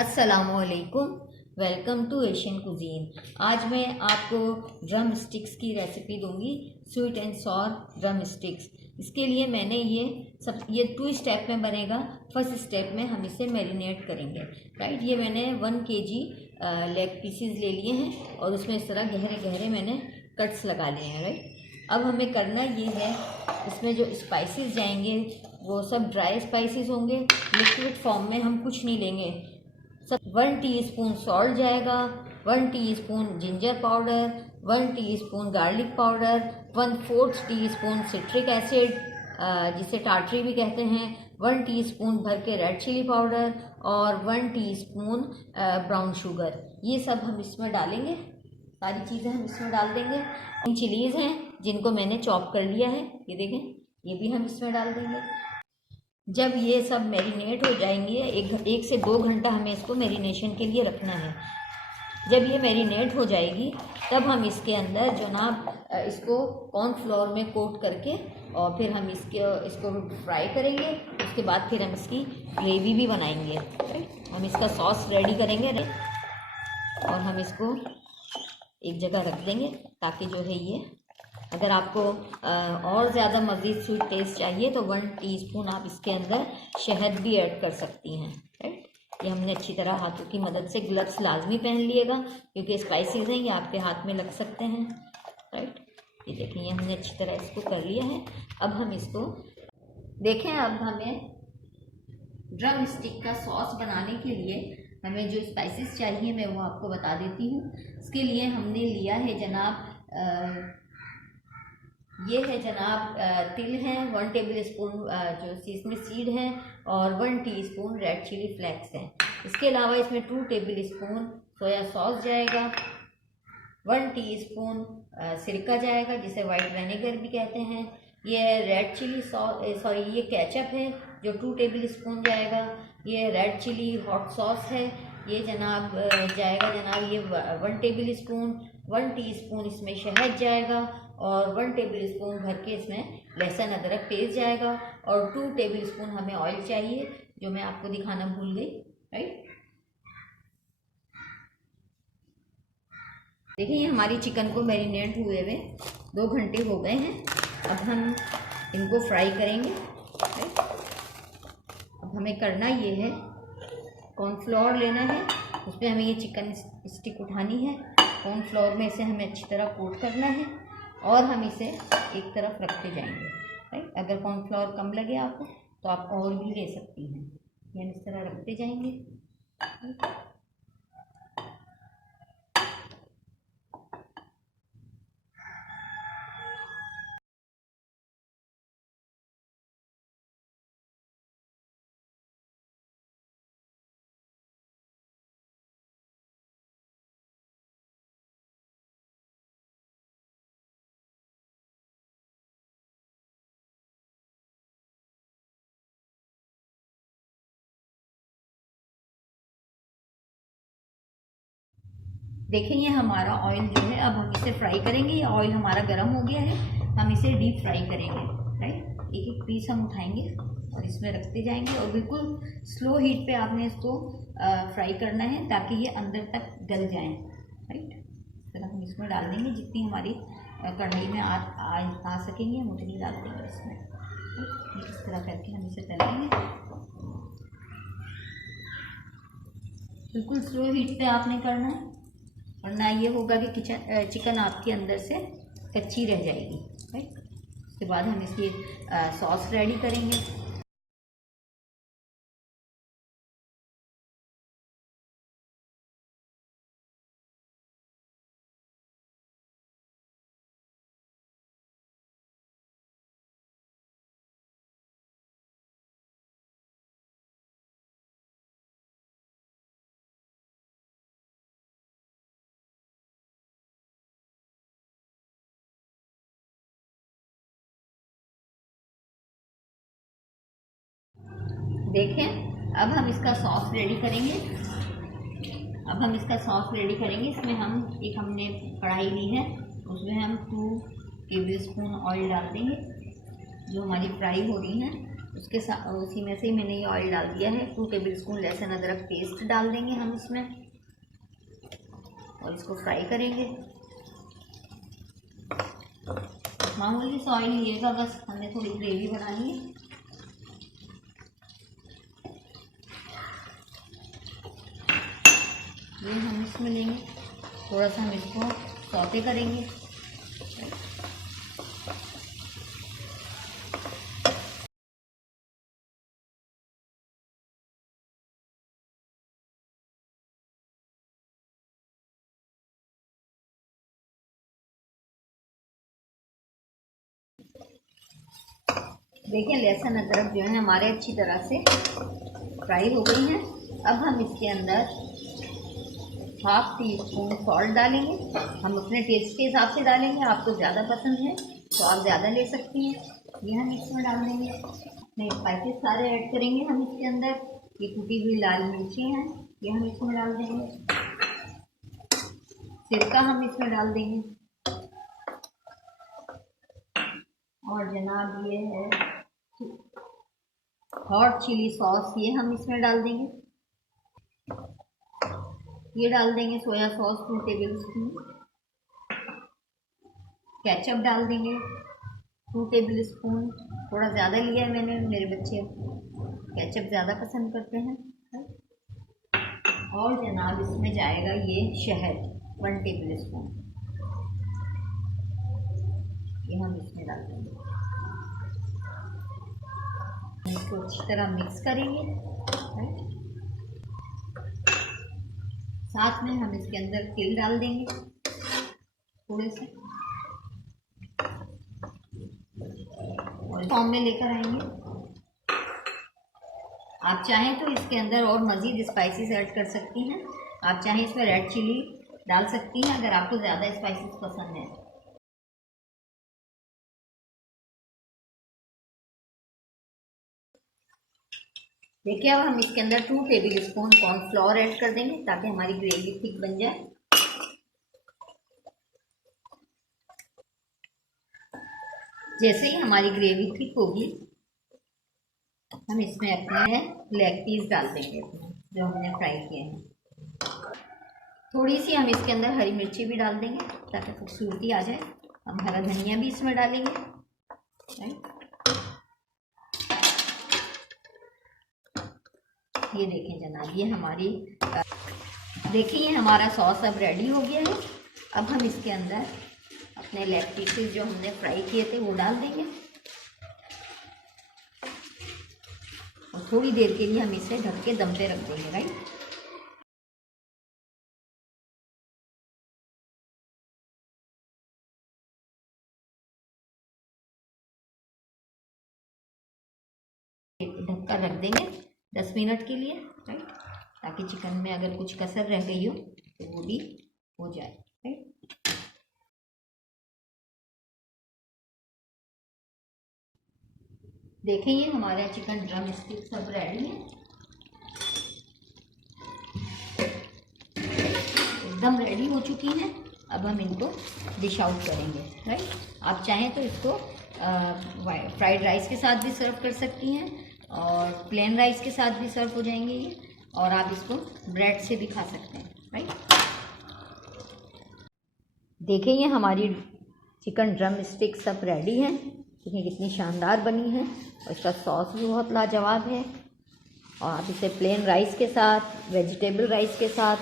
अस्सलामुअलैकुम, welcome to Asian cuisine. आज मैं आपको ड्रम स्टिक्स की रेसिपी दूंगी, sweet and sour drum sticks. इसके लिए मैंने ये 2 स्टेप में बनेगा। फर्स्ट स्टेप में हम इसे मैरिनेट करेंगे, राइट। ये मैंने 1 kg लेग पीसीज ले लिए हैं और उसमें इस तरह गहरे गहरे मैंने कट्स लगा लिए हैं, राइट। अब हमें करना ये है, इसमें जो स्पाइसेस जाएंगे वो सब ड्राई स्पाइसेस होंगे, लिक्विड फॉर्म में हम कुछ नहीं लेंगे। 1 टीस्पून सॉल्ट जाएगा, 1 teaspoon ginger powder, 1 teaspoon garlic powder, 1/4 teaspoon citric acid जिसे टाटरी भी कहते हैं, 1 टीस्पून भर के रेड चिली पाउडर और 1 टीस्पून ब्राउन शुगर। ये सब हम इसमें डालेंगे, सारी चीज़ें हम इसमें डाल देंगे। इन चिलीज़ हैं जिनको मैंने चॉप कर लिया है, ये देखें, ये भी हम इसमें डाल देंगे। जब ये सब मैरिनेट हो जाएंगे, 1 से 2 घंटा हमें इसको मैरिनेशन के लिए रखना है। जब ये मैरिनेट हो जाएगी तब हम इसके अंदर जनाब इसको कॉर्नफ्लोर में कोट करके और फिर हम इसको फ्राई करेंगे। उसके बाद फिर हम इसकी ग्रेवी भी बनाएंगे। हम इसका सॉस रेडी करेंगे और हम इसको एक जगह रख देंगे ताकि जो है ये, अगर आपको और ज़्यादा मज़ीद स्वीट टेस्ट चाहिए तो 1 टीस्पून आप इसके अंदर शहद भी ऐड कर सकती हैं, राइट। ये हमने अच्छी तरह हाथों की मदद से, ग्लव्स लाजमी पहन लिएगा क्योंकि स्पाइसेस हैं, ये आपके हाथ में लग सकते हैं, राइट। ये देखें, ये हमने अच्छी तरह इसको कर लिया है। अब हम इसको देखें, अब हमें ड्रम स्टिक का सॉस बनाने के लिए हमें जो स्पाइसेस चाहिए मैं वो आपको बता देती हूँ। इसके लिए हमने लिया है जनाब ये है जनाब तिल हैं, 1 टेबल स्पून जो सीसमी सीड हैं और 1 टीस्पून रेड चिली फ्लेक्स हैं। इसके अलावा इसमें 2 टेबल स्पून सोया सॉस जाएगा, 1 टीस्पून सिरका जाएगा जिसे वाइट विनेगर भी कहते हैं। ये रेड चिली ये केचप है जो 2 टेबल स्पून जाएगा। ये रेड चिली हॉट सॉस है, ये जनाब जाएगा जनाब ये 1 टेबल स्पून। 1 टीस्पून इसमें शहद जाएगा और 1 टेबल स्पून भर के इसमें लहसुन अदरक पेस्ट जाएगा और 2 टेबल स्पून हमें ऑयल चाहिए जो मैं आपको दिखाना भूल गई, राइट। देखिए, ये हमारी चिकन को मैरिनेट हुए 2 घंटे हो गए हैं। अब हम इनको फ्राई करेंगे, राइट। अब हमें करना ये है, कॉर्नफ्लोर लेना है, उसमें हमें ये चिकन स्टिक उठानी है, कॉर्नफ्लोर में इसे हमें अच्छी तरह कोट करना है और हम इसे एक तरफ रखते जाएंगे, राइट। अगर कॉर्नफ्लोर कम लगे आपको तो आप और भी ले सकती हैं। ये हम इस तरह रखते जाएंगे, राइट? देखें, ये हमारा ऑयल जो है, अब हम इसे फ्राई करेंगे। ये ऑयल हमारा गर्म हो गया है, हम इसे डीप फ्राई करेंगे, राइट। एक एक पीस हम उठाएंगे और इसमें रखते जाएंगे और बिल्कुल स्लो हीट पे आपने इसको फ्राई करना है ताकि ये अंदर तक गल जाएं, राइट। इस तरह हम इसमें डाल देंगे, जितनी हमारी कढ़ाई में आ सकेंगे हम उतनी डाल देंगे इसमें, इस तरह करके हम इसे तलेंगे। बिल्कुल स्लो हीट पे आपने करना है वरना ये होगा कि चिकन आपके अंदर से कच्ची रह जाएगी, राइट। उसके बाद हम इसकी सॉस रेडी करेंगे। देखें, अब हम इसका सॉस रेडी करेंगे। इसमें हमने कढ़ाई ली है, उसमें हम 2 टेबल स्पून ऑयल डाल देंगे जो हमारी फ्राई हो रही है। उसके साथ उसी में से ही मैंने ये ऑयल डाल दिया है। 2 टेबल स्पून लहसुन अदरक पेस्ट डाल देंगे हम इसमें और इसको फ्राई करेंगे। मामूली सा ऑयल लिएगा, बस हमने थोड़ी ग्रेवी बनानी है। ये हम इसमें लेंगे, थोड़ा सा हम इसको सौते करेंगे। देखिए लहसुन अदरक जो है हमारे अच्छी तरह से फ्राई हो गई हैं। अब हम इसके अंदर 1/2 टीस्पून सॉल्ट डालेंगे। हम अपने टेस्ट के हिसाब से डालेंगे, आपको ज़्यादा पसंद है तो आप ज़्यादा ले सकती हैं। ये हम इसमें डाल देंगे। अपने स्पाइसेस सारे ऐड करेंगे हम इसके अंदर। ये कुटी हुई लाल मिर्ची हैं, ये हम इसमें डाल देंगे। सिरका हम इसमें डाल देंगे और जनाब ये है हॉट चिली सॉस, ये हम इसमें डाल देंगे। ये डाल देंगे soya sauce 2 table spoon. Ketchup डाल देंगे 2 टेबल स्पून। थोड़ा ज़्यादा लिया है मैंने, मेरे बच्चे केचप ज़्यादा पसंद करते हैं। और जनाब इसमें जाएगा ये शहद 1 टेबल स्पून, ये हम इसमें डाल देंगे। इसको अच्छी तरह मिक्स करेंगे। साथ में हम इसके अंदर तिल डाल देंगे थोड़े से और फॉर्म में लेकर आएंगे। आप चाहें तो इसके अंदर और मज़ीद स्पाइसेस ऐड कर सकती हैं। आप चाहें इसमें रेड चिली डाल सकती हैं अगर आपको ज़्यादा स्पाइसेस पसंद है। देखिए अब हम इसके अंदर 2 टेबल स्पून कॉर्नफ्लोर ऐड कर देंगे ताकि हमारी ग्रेवी थिक बन जाए। जैसे ही हमारी ग्रेवी थिक होगी हम इसमें अपने लेग पीस डाल देंगे जो हमने फ्राई किए हैं। थोड़ी सी हम इसके अंदर हरी मिर्ची भी डाल देंगे ताकि खूबसूरती आ जाए। हम हरा धनिया भी इसमें डालेंगे। ये देखें जनाब, ये हमारी देखिए ये हमारा सॉस अब रेडी हो गया है। अब हम इसके अंदर अपने लेग पीसेस जो हमने फ्राई किए थे वो डाल देंगे और थोड़ी देर के लिए हम इसे ढक के दम पे रख देंगे। राइट, ढक कर रख देंगे 10 मिनट के लिए। राइट, ताकि चिकन में अगर कुछ कसर रह गई हो तो वो भी हो जाए। राइट, देखें ये हमारे चिकन ड्रम स्टिक सब रेडी है, एकदम रेडी हो चुकी हैं। अब हम इनको डिश आउट करेंगे। राइट, आप चाहें तो इसको फ्राइड राइस के साथ भी सर्व कर सकती हैं और प्लेन राइस के साथ भी सर्व हो जाएंगे ये, और आप इसको ब्रेड से भी खा सकते हैं। राइट, देखें ये हमारी चिकन ड्रम स्टिक सब रेडी हैं। देखिए कितनी शानदार बनी है और इसका सॉस भी बहुत लाजवाब है। और आप इसे प्लेन राइस के साथ, वेजिटेबल राइस के साथ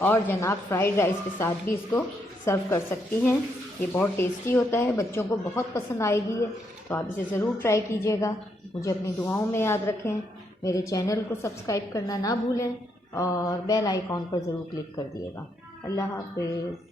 और जनाब फ्राइड राइस के साथ भी इसको सर्व कर सकती हैं। ये बहुत टेस्टी होता है, बच्चों को बहुत पसंद आएगी ये, तो आप इसे ज़रूर ट्राई कीजिएगा। मुझे अपनी दुआओं में याद रखें। मेरे चैनल को सब्सक्राइब करना ना भूलें और बेल आइकॉन पर ज़रूर क्लिक कर दिएगा। अल्लाह हाफ़िज़।